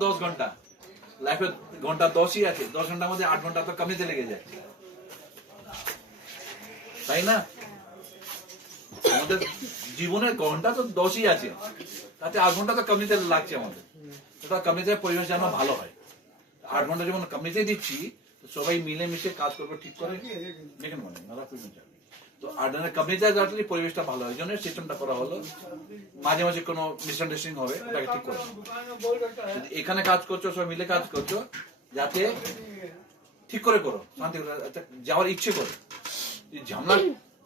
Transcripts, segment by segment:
10 ঘন্টা লাইফে ঘন্টা 10ই আছে, 10 ঘন্টার মধ্যে 8 ঘন্টা তো কমিতে লেগে যায়, তাই না? আমাদের জীবনের ঘন্টা তো 10ই আছে, তাতে 8 ঘন্টা তো কমিতে লাগছে আমাদের। ওটা কমিতে পরিবেশ যেন ভালো হয়। 8 ঘন্টা যেমন কমিতে দিচ্ছি, সবাই মিলে মিশে কাজ করবে ঠিক করে, দেখেন মানে তো 8 ঘন্টা কমিতে রাখলে পরিবেশটা ভালো হয়। জন্য সিস্টেমটা করা হলো। মাঝে মাঝে কোনো মিসআন্ডারস্ট্যান্ডিং হবে, ওটাকে ঠিক করো। এখানে কাজ করছো, সবাই মিলে কাজ করছো, যাতে ঠিক করে করো, শান্তি করে যাওয়ার ইচ্ছে করো। ঝামেলা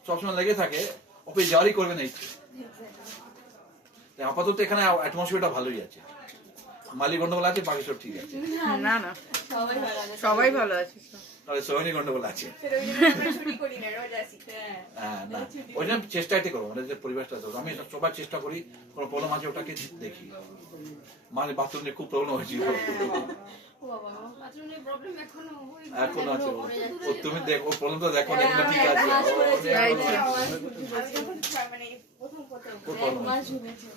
সবসময় লেগে থাকে, অফিস যাওয়ারই করবে না ইচ্ছে। আপাতত এখানে অ্যাটমসফিয়ারটা ভালোই আছে। মালিক গন্ডগোল আছে, বাকি সব ঠিক আছে। না না সবাই ভালো আছে। তাহলে সবাই গন্ডগোল আছে। ওই জন্য চেষ্টাই করবো মানে যে পরিবেশটা, আমি সবার চেষ্টা করি, কোনো প্রবলেম আছে ওটাকে দেখি। মানে বাথরুমে খুব প্রবলেম হয়েছিল, এখনো আছে। তুমি দেখো প্রবলেমটা, দেখো ঠিক আছে,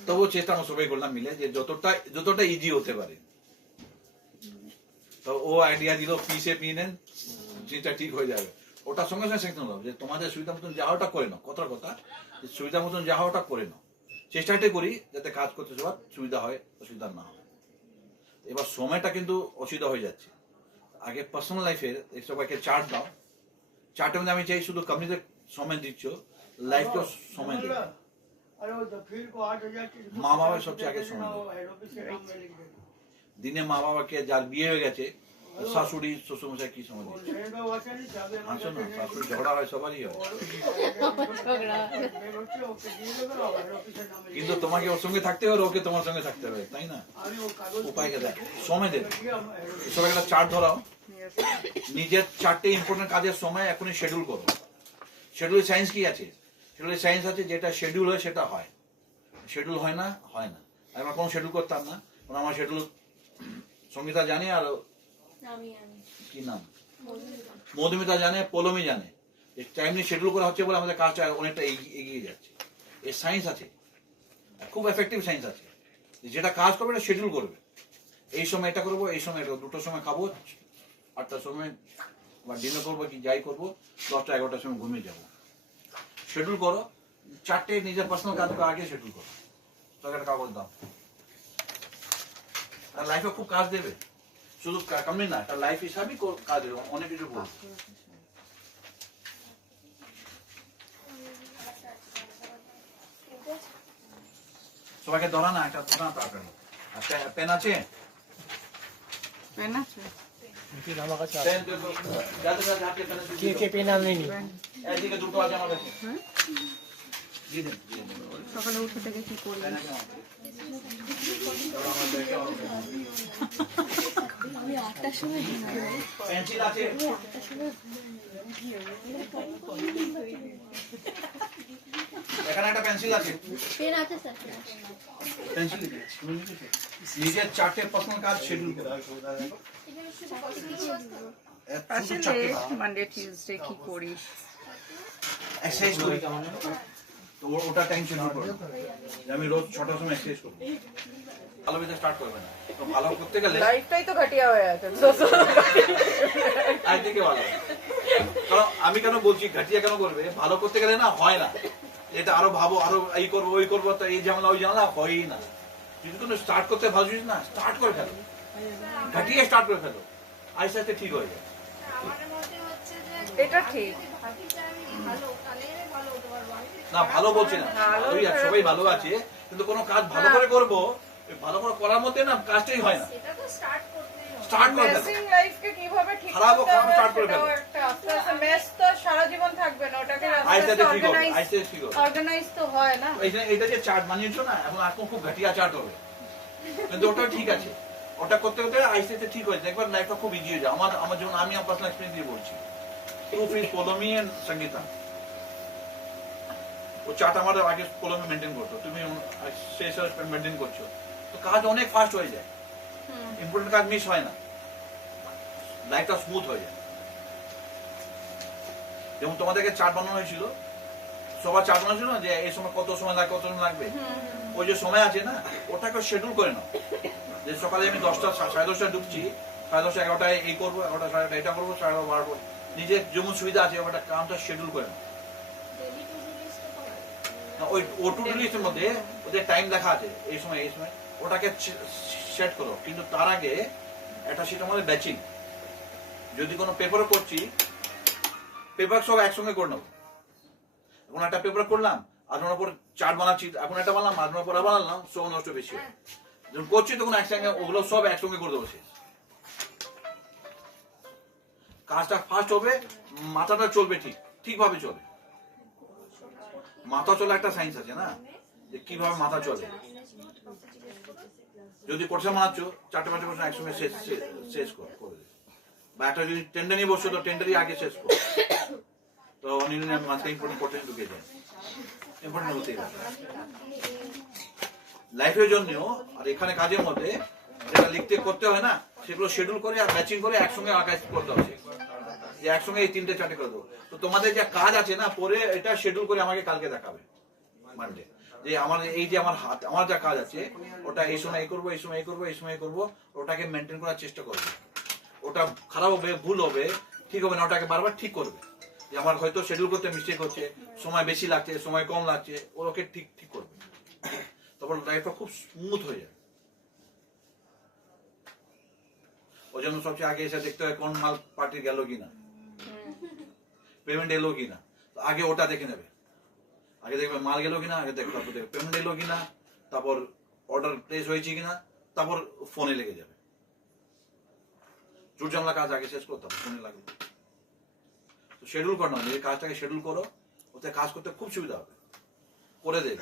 তবুও চেষ্টা আমরা সবাই করলাম মিলে যে যতটা ইজি হতে পারে। তো ও আইডিয়া দিল পিসে পি নেন, জিনিসটা ঠিক হয়ে যাবে। ওটার সঙ্গে সঙ্গে শেখানো হলো যে তোমাদের সুবিধা মতন যা ওটা করে নাও, কথার কথা সুবিধা মতন যা ওটা করে নাও। চেষ্টাটাই করি যাতে কাজ করতে সবার সুবিধা হয়, অসুবিধা না হয়। এবার সময়টা কিন্তু অসুবিধা হয়ে যাচ্ছে। আগে পার্সোনাল লাইফের সবাইকে চার্ট দাও, চার্টের মধ্যে আমি চাই শুধু কোম্পানিতে সময় দিচ্ছ, লাইফকেও সময় দেবে। মা বাবার সবচেয়ে আগে সময় দিনে, মা বাবাকে যার বিয়ে হয়ে গেছে, শাশুড়ি শ্বশুরমশাই কি সময় দিচ্ছে? আসো না, শাশুড়ি ঝগড়া হয়, সবারই হয়, কিন্তু তোমাকে ওর সঙ্গে থাকতে হবে, ওকে তোমার সঙ্গে থাকতে হবে, তাই না? উপায়কে দেখ, সময় দেবে। সবাই একটা চার্ট ধরাও, নিজের 4টে ইম্পর্টেন্ট কাজের সময় এখনই শিডিউল করো। শিডিউল সায়েন্স কি আছে? শিডিউল সায়েন্স আছে, যেটা শিডিউল হয় সেটা হয়, শিডিউল হয় না হয় না। আমরা কোনো শিডিউল করতাম না, আমার শিডিউল সঙ্গীতা জানে, আর কি নাম মধুমিতা জানে, পলমি জানে। টাইমলি শিডিউল করা হচ্ছে বলে আমাদের কাজটা অনেকটা এগিয়ে যাচ্ছে। এর সায়েন্স আছে, খুব এফেক্টিভ সায়েন্স আছে। যেটা কাজ করবে এটা শিডিউল করবে, এই সময় এটা করবো, এই সময় এটা, 2টোর সময় খাবো, 8টার সময় বা ডিনার করবো, কি যাই করবো, 10টা 11টার সময় ঘুমিয়ে যাবো। শিডিউল করো, 4টে নিজের পার্সোনাল কাজ আগে শিডিউল করো, তাকে একটা কাগজ দাও। আর লাইফে খুব কাজ দেবে, শুধু কামনি না, তার লাইফ হিসাবেই কাজ দেবে, অনেক কিছু করবে। সবাইকে ধরা না, একটা ধরা তাড়াতাড়ি। আচ্ছা, পেন আছে? পেন আছে? এদিকে 2টো আছে আমার কাছে। সকালে উঠে থেকে কি করবি? পেন্সিল আছে? এখানে একটা পেন্সিল আছে, পেন আছে স্যার। পেন্সিল নিজের 4টে পার্সোনাল কাজ শিডিউল করো। মানডে টিউসডে কি করিস? এক্সারসাইজ করি, তো ওটা টাইম শিডিউল করো। আমি রোজ 6টার সময় এক্সারসাইজ করব। ভালো বিজনেস স্টার্ট করবে না, তো ভালো করতে গেলে লাইফটাই তো ঘাটিয়া হয়ে আছে। আজ থেকে ভালো, কারণ আমি কেন বলছি ঘাটিয়া কেন করবে, ভালো করতে গেলে না হয় না। এটা আরো ভাবো, আরো এই করবো ওই করবো, তো এই ঝামেলা ওই ঝামেলা হয়ই না। যদি কোনো স্টার্ট করতে ভালো জিনিস না, স্টার্ট করে ফেলো, ঘাটিয়ে স্টার্ট করে ফেলো, আস্তে আস্তে ঠিক হয়ে যায়। এটা ঠিক না, ভালো বলছি না, সবাই ভালো আছে, কিন্তু কোনো কাজ ভালো করে করবো, ভালো করে করার মধ্যে না কাজটাই হয় না। স্টার্ট করে ফেলো, লাইফকে কিভাবে ঠিক খারাপ স্টার্ট করে ফেলো, আস্তে আস্তে মেস তো সারা জীবন থাকবে না, ওটাকে আস্তে আস্তে ঠিক হবে, আস্তে আস্তে ঠিক হবে। অর্গানাইজ তো হয় না। এটা যে চার্ট বানিয়েছো না, এখন খুব ঘাটিয়া চার্ট হবে, কিন্তু ওটা ঠিক আছে। ওটা করতে করতে আস্তে আস্তে ঠিক হয়েছে, একবার লাইফটা খুব ইজি হয়ে যায়। আমার যেমন, আমি আমার পার্সোনাল এক্সপিরিয়েন্স দিয়ে বলছি, পলমি এন্ড সঙ্গীতা, ও চার্ট আমার আগে পলমি মেনটেন করতো, তুমি সেই মেনটেন করছো, তো কাজ অনেক ফাস্ট হয়ে যায়, ইম্পর্টেন্ট কাজ মিস হয় না, লাইফটা স্মুথ হয়ে যায়। যেমন তোমাদেরকে চার্ট বানানো হয়েছিল, সবার চার্ট বানানো ছিল না, যে এই সময় কত সময় লাগবে, কত সময় লাগবে, ওই যে সময় আছে না, ওটাকে শিডিউল করে নাও। যে সকালে আমি 10টা 10:30 ঢুকছি, 10:30 11টায় এই করবো, 11টা 11:30 এটা করবো, 11:30 12 নিজের যেমন সুবিধা আছে ওটা কামটা শিডিউল করে নাও। ওই টু ডু লিস্টের মধ্যে ওদের টাইম লেখা আছে, এই সময় ওটাকে সেট করো। কিন্তু তার আগে একটা সেটা আমাদের ব্যাচিং, যদি কোনো পেপার করছি, পেপার সব একসঙ্গে করে নেবো। এখন একটা পেপার করলাম, আধ পর চার্ট বানাচ্ছি, এখন একটা বানালাম, আধ পর বানালাম, সব নষ্ট বেশি হয়। যখন করছি তখন একসঙ্গে ওগুলো সব একসঙ্গে করে দেবো। শেষ কাজটা ফাস্ট হবে, মাথাটা চলবে, ঠিকভাবে চলে। মাথা চলে একটা সায়েন্স আছে না, যে কিভাবে মাথা চলে। যদি কোর্সে বানাচ্ছ 4-5 কোর্স একসঙ্গে শেষ করে দে। বা একটা যদি টেন্ডার নিয়ে বসছো তো টেন্ডারই আগে শেষ করো, তো অনির্ণয় মাঝে ইম্পর্টেন্ট কোর্সে ঢুকে যায়, ইম্পর্টেন্ট হতেই পারে লাইফের জন্যও। আর এখানে কাজের মধ্যে যেটা লিখতে করতে হয় না, সেগুলো শিডিউল করে আর ম্যাচিং করে একসঙ্গে আঁকা করতে হবে, যে একসঙ্গে এই 3-4 করে দেবো। তো তোমাদের যে কাজ আছে না, পরে এটা শিডিউল করে আমাকে কালকে দেখাবে মানডে, যে আমার এই যে আমার হাত, আমার যা কাজ আছে ওটা এই সময় এই করবো, এই সময় এই করবো, এই সময় করবো, ওটাকে মেনটেন করার চেষ্টা করবে। ওটা খারাপ হবে, ভুল হবে, ঠিক হবে না, ওটাকে বারবার ঠিক করবে। যে আমার হয়তো শিডিউল করতে মিস্টেক হচ্ছে, সময় বেশি লাগছে, সময় কম লাগছে, ওকে ঠিক করবে। তারপর লাইফটা খুব স্মুথ হয়ে যাবে। ওই জন্য সবচেয়ে আগে এসে দেখতে হয় কোন মাল পার্টি গেল কিনা, পেমেন্ট এলো কিনা, আগে ওটা দেখে নেবে। আগে দেখবে মাল গেল কিনা, আগে দেখবে, তারপর দেখবে পেমেন্ট এলো কিনা, তারপর অর্ডার প্লেস হয়েছে কিনা, তারপর ফোনে লেগে যাবে। জোর জামলা কাজ আগে শেষ করতে হবে, ফোনে লাগবে। তো শিডিউল করো না, যে কাজটাকে শিডিউল করো, ওতে কাজ করতে খুব সুবিধা হবে, করে দেবে।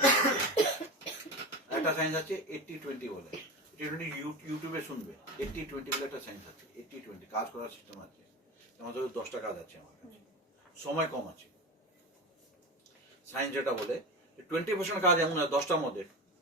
একটা সায়েন্স আছে 80-20 বলে, 80-20 ইউটিউবে শুনবে। 80-20 বলে একটা সায়েন্স আছে, 80-20 কাজ করার সিস্টেম আছে। আমাদের 10টা কাজ আছে আমার কাছে, সময় কম আছে। সায়েন্স যেটা বলে 20% কাজ এমন হয় 10টার মধ্যে